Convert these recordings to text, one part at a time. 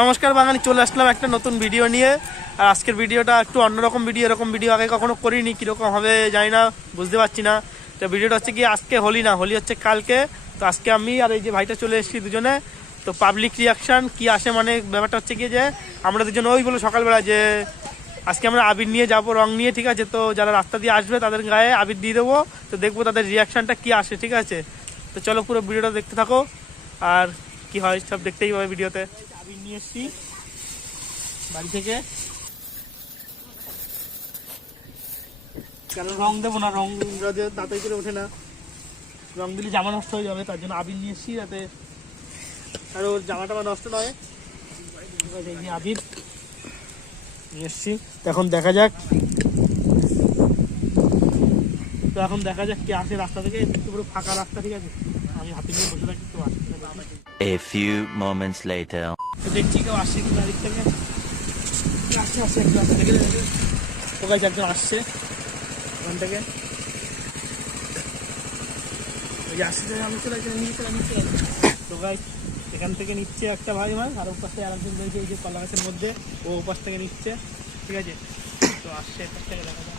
নমস্কার বাঙালি, চলে আসলাম একটা নতুন ভিডিও নিয়ে। আর আজকের ভিডিওটা একটু অন্যরকম ভিডিও, এরকম ভিডিও আগে কখনো করিনি, কীরকম হবে জানি না, বুঝতে পারছি না। তো ভিডিওটা হচ্ছে কি, আজকে হোলি না, হোলি হচ্ছে কালকে। তো আজকে আমি আর এই যে ভাইটা চলে এসেছি দুজনে। তো পাবলিক রিয়াকশান কি আসে, মানে ব্যাপারটা হচ্ছে কি যে আমরা দুজনে ওই বলো সকালবেলা যে আজকে আমরা আবির নিয়ে যাবো, রং নিয়ে, ঠিক আছে। তো যারা রাস্তা দিয়ে আসবে তাদের গায়ে আবির দিয়ে দেবো, তো দেখবো তাদের রিয়াকশানটা কি আসে, ঠিক আছে। তো চলো পুরো ভিডিওটা দেখতে থাকো, আর কি হয় সব দেখতেই পাবে ভিডিওতে। আবির নিয়ে এসছি বাড়ি থেকে, কেন রং দেবো না, রং তাড়াতাড়ি করে ওঠে না, রং দিলে জামা নষ্ট হয়ে যাবে, তার জন্য আবির নিয়ে এসছি যাতে আর ওর জামা টামা নষ্ট নয়। আবির নিয়ে এসছি, তো এখন দেখা যাক, কি আসে রাস্তা থেকে। একটু পুরো ফাঁকা রাস্তা, ঠিক আছে, আমি হাতে নিয়ে বসে থাকি, একটু আসছে। A few moments later. তো দেখছি কেউ আসছে কিনা দিক থেকে, আসছে একটু রাস্তা থেকে, তো গাছ একজন আসছে ওখান থেকে, আসছে, আমি চলে নিয়ে তো গাছ এখান থেকে নিচ্ছে একটা ভাই আমার, আর ওপাশ থেকে আরেকজন রয়েছে এই যে কলা গাছের মধ্যে, ও ওপাশ থেকে নিচ্ছে, ঠিক আছে। তো আসছে এপাশ থেকে, দেখা যাক।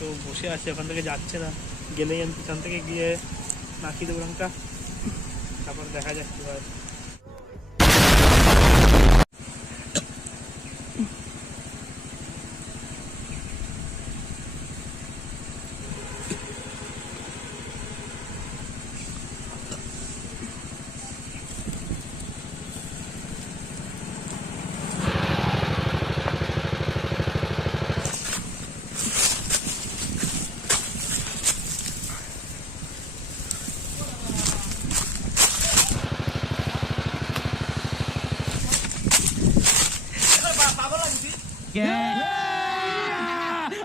তো বসে আছে, ওখান থেকে যাচ্ছে না, গেলেই আমি পিছন থেকে গিয়ে নাকি দেবো রংটা, তারপর দেখা যাক কি হয়।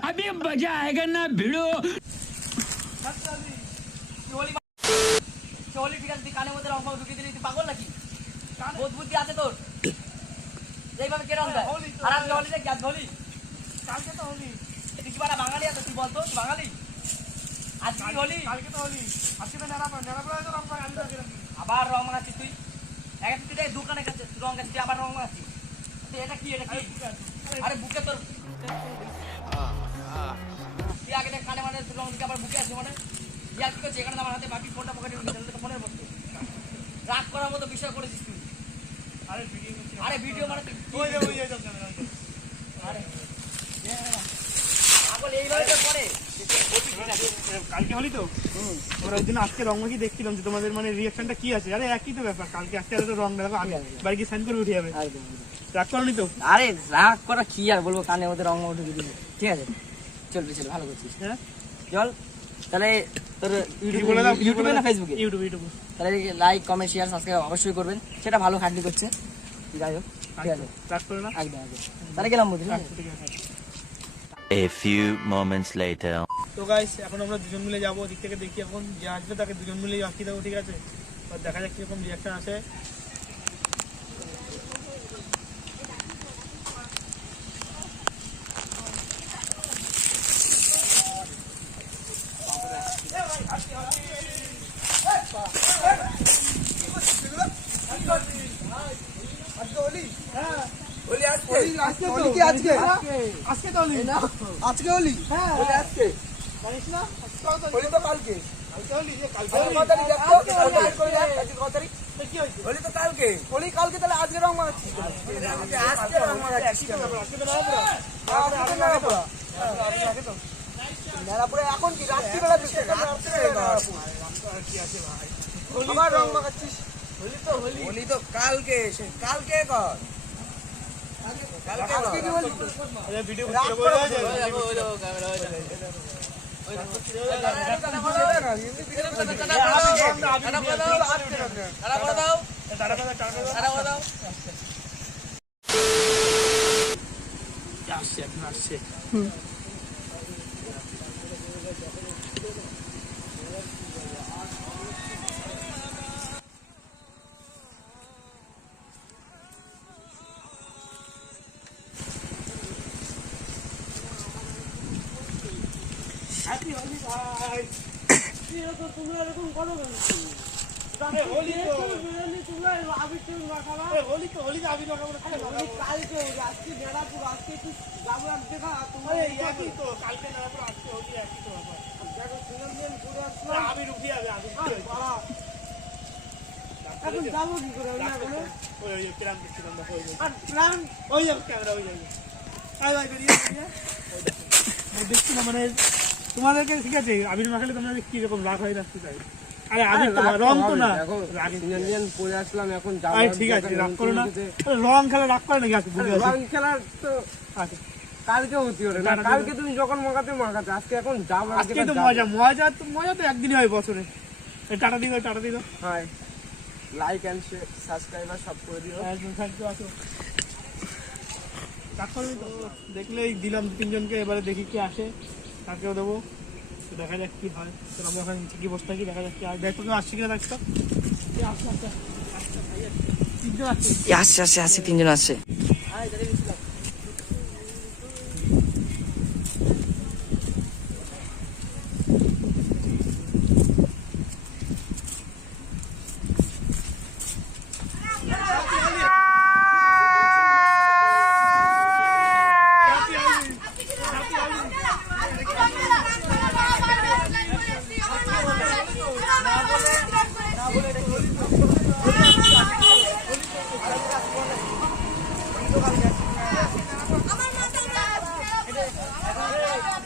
अभी मजा आएगा ना भिड़ो। কানের মধ্যে রং ঢুকিয়ে দিলি, তুই পাগল নাকি? বোধ বুদ্ধি আছে তোর? এইভাবে কে রং দেয়? আর আজকে হোলি নাকি? আজ হোলি, কালকে তো হোলি। তুই কি বাড়া বাঙালি আছে? তুই বলতো তুই বাঙালি? আজ কি হোলি? কালকে তো হোলি, আজকে তো রং করে আবার রং মাখাচ্ছিস তুই। এক তুই দোকানে কাছে রং কাছে আবার রং মাখাচ্ছিস। এটা কি, এটা কি? আরে বুকে তোর তুই আগে দেখ, কানে মানে রং দিকে আবার বুকে আছে, মানে ইয়ার কি করছে এখানে? আমার হাতে বাকি ফোনটা পকেটে ঢুকে মনের মতো রাগ করার মতো বিষয় করেছিস তুই। আরে ভিডিও মানে কালকে হলি তো, আমরা ওই দিন আজকে রং মাখি দেখছিলাম যে তোমাদের মানে রিয়াকশনটা কি আছে। আরে একই তো ব্যাপার, কালকে আজকে তো রং দেখাবো, আগে বাড়ি গিয়ে সাইন করে উঠে যাবে। রাগ করনি তো? আরে রাগ করা কি আর বলবো, কানের মধ্যে রং উঠে দিবি, ঠিক আছে। চল চল, ভালো করছিস, হ্যাঁ চল। তাহলে তোর ইউটিউবে না ফেসবুকে? ইউটিউবে। তাহলে লাইক কমেন্ট শেয়ার সাবস্ক্রাইব অবশ্যই করবেন, সেটা ভালো খাটনি করছে, যাই হোক, ঠিক আছে। রাগ করে না, একদম একদম। তাহলে গেলাম বুঝলি। A few moments later. তো গাইস এখন আমরা দুজন মিলে যাবো, ওদিক থেকে দেখি এখন যে আসবে তাকে দুজন মিলেই আঁকি দেবো, ঠিক আছে। আর দেখা যাক কিরকম রিয়াকশন আসে। এখন কি রাত্রিবেলা রং মাখাচ্ছিস? হোলি তো কালকে, কালকে কর, ভিডিও আসছে, এখন আসছে। তোমরা এরকম করো কেন? হোলি তো হোলিতে আবির লাগাবো না, কালকে আজকে মেলাপুর, আজকে একটু যাবো এক দেখা, তোমার একই তো কালকে মেলাপুর, আজকে হোলি একই তো ব্যাপার। দেখো সিনেমা ঘুরে আসলাম, আবির উঠে যাবে, আবির এখন যাবো কি করে? ওই প্রাণ দেখছিলাম, দেখো আর প্রাণ ওই যাবে, ক্যামেরা ওই যাবে, ভাই বেরিয়ে দেখছি না, মানে তোমাদেরকে ঠিক আছে আবির মাখালে তোমরা কিরকম রাগ হয় রাখতে চাই। আরে আবির তো রং তো না, পরে আসলাম এখন ঠিক আছে রাগ করো না, রং খেলা রাগ করে নাকি? রং খেলার তো আচ্ছা কালকে হতে পারে না, কালকে তুমি যখন মাখাতে আজকে এখন যাবো, আজকে তো মজা মজা তো মজা তো একদিনই হয় বছরে। টাটা দিও, টাটা দিও, হ্যাঁ লাইক এন্ড শেয়ার সাবস্ক্রাইবার সব করে দিও। দেখলেই দিলাম 3জনকে, এবারে দেখি কি আসে, তাকেও দেবো, দেখা যাক কি হয়। আমি ওখানে নিচে কি বসে থাকি, দেখা যাক কি আর দেখো কেউ আসছে কিনা দেখতো। আসছে 3জন আসছে।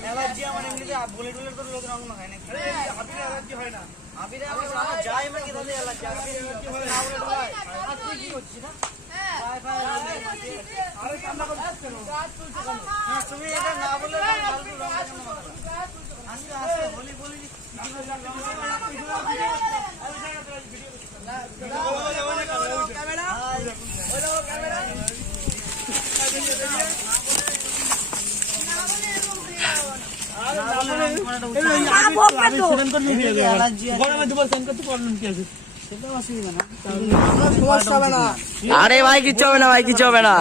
অ্যালার্জি আমার এমনিতে বুলেট বুলেট করে লোক রং মাখায় না। আবির অ্যালার্জি হয় না, আবিরে আমার যাই মাখি তাতে অ্যালার্জি হয় না। বুলেট হয় আর তুই কি করছিস না? বাই বাই আরে কান্না করছিস কেন? হ্যাঁ তুমি এটা না বলে ফালতু রং মাখানো। আস্তে আস্তে বলি বলি ক্যামেরা ওই দেখো ক্যামেরা আরে ভাই কিচ্ছু হবে না, ভাই কিচ্ছু হবে না।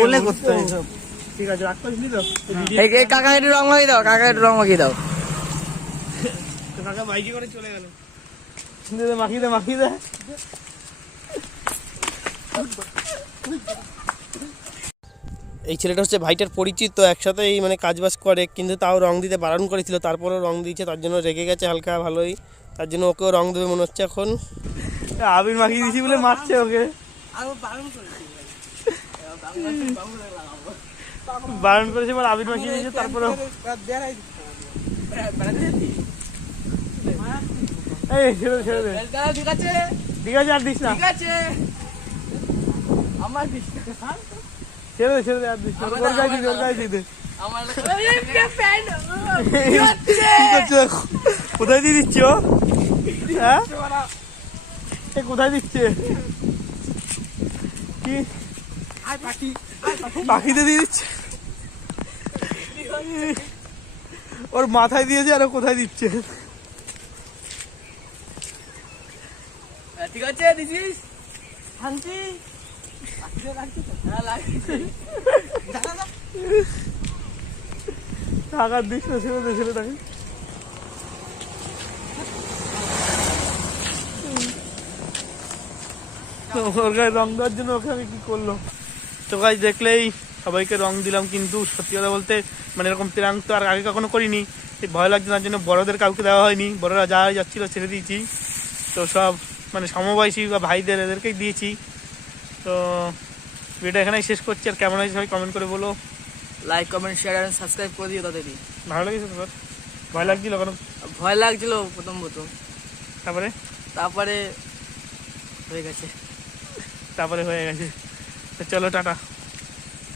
বলে করতে ঠিক আছে, রাগ করিস নি তো? কাকা একটু রং মাখিয়ে দাও, কাকা একটু রং মাখিয়ে দাও। কাকা বাইকে করে চলে গেল, মাখিয়ে দে মাখিয়ে দে। এই ছেলেটা হচ্ছে ভাইটার পরিচিত, একসাথেই মানে কাজবাজ করে, কিন্তু তাও রং দিতে বারণ করেছিল, তারপরেও রং দিয়েছে, তার জন্য রেগে গেছে হালকা ভালোই, তার জন্য ওকেও রং দেবে মনে হচ্ছে এখন। আবির মাখিয়ে দিয়েছি বলে মারছে ওকে, বারণ করেছে বলে আবির মাখিয়ে দিয়েছে, তারপরেও এই ছেড়ে দে, ছেড়ে দে, ঠিক আছে ঠিক আছে আর দিস না, ঠিক আছে আমার ছেড়ে দে, ছেড়ে দে আর দিস না, ওর গায়ে দিবি, ওর গায়ে দিবি। আমার কি করছো দেখো? কোথায় দিয়ে দিচ্ছ? হ্যাঁ এ কোথায় দিচ্ছে? কি পাখিতে দিয়ে দিচ্ছে? ওর মাথায় দিয়েছে আর ও কোথায় দিচ্ছে? ঠিক আছে দিস ইজ শান্তি। টাকা দিস না, ছেড়ে দে, ছেড়ে তাকে। ওর গায়ে রং দেওয়ার জন্য ওকে আমি কি করলো। তো গাছ দেখলেই সবাইকে রং দিলাম, কিন্তু সত্যি কথা বলতে মানে এরকম প্রাং তো আর আগে কখনো করিনি, ভয় লাগছে, তার জন্য বড়দের কাউকে দেওয়া হয়নি, বড়রা যা যাচ্ছিল ছেড়ে দিয়েছি। তো সব মানে সমবয়সী বা ভাইদের এদেরকেই দিয়েছি। তো ভিডিওটা এখানেই শেষ করছি, আর কেমন হয়েছে সবাই কমেন্ট করে বলো, লাইক কমেন্ট শেয়ার আর সাবস্ক্রাইব করে দিও তাদেরই। ভালো লেগেছে তোর? ভয় লাগছিল কারণ ভয় লাগছিল প্রথম, তারপরে তারপরে হয়ে গেছে। তারপরে হয়ে গেছে। তো চলো টাটা।